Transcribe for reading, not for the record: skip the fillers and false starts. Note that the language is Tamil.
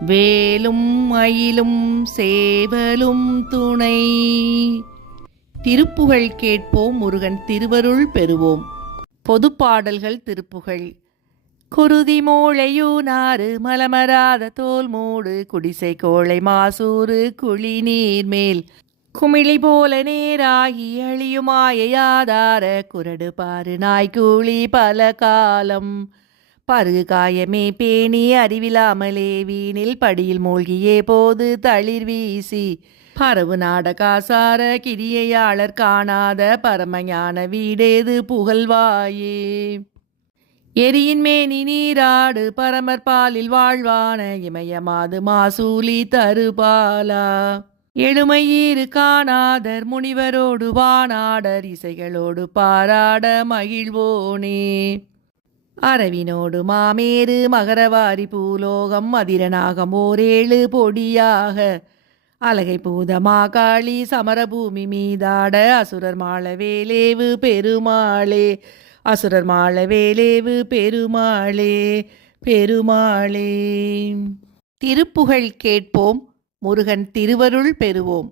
வேலும் மயிலும் சேவலும் துணை. திருப்புகழ் கேட்போம், முருகன் திருவருள் பெறுவோம். பொதுப்பாடல்கள் திருப்புகழ். குருதி மோளையூனாறு மலமராத தோல் மூடு குடிசை கோளை மாசூறு குழி நீர் மேல் குமிழி போல நேராகி அழியுமாயாதார குரடு பாரு நாய்க்கூழி பல காலம் பருகு காயமே பேணி அறிவிலாமலே வீணில் படியில் மூழ்கியே போது தளிர் வீசி பரவு நாடகாசார கிரியையாளர் காணாத பரமஞான வீடேது புகழ்வாயே. எரியின் மேனி நீராடு பரமர் பாலில் வாழ்வான இமயமாது மாசூலி தருபாலா. எழுமையீறு காணாதர் முனிவரோடு வானாடர் இசைகளோடு பாராட மகிழ்வோனே. அரவினோடு மாமேறு மகரவாரி பூலோகம் அதிரனாகம் ஓரேழு பொடியாக அலகை பூதமா காளி சமரபூமி மீதாட அசுரர் மாள வேலேவு பெருமாளே. அசுரர் மாள வேலேவு பெருமாளே பெருமாளே. திருப்புகழ் கேட்போம், முருகன் திருவருள் பெறுவோம்.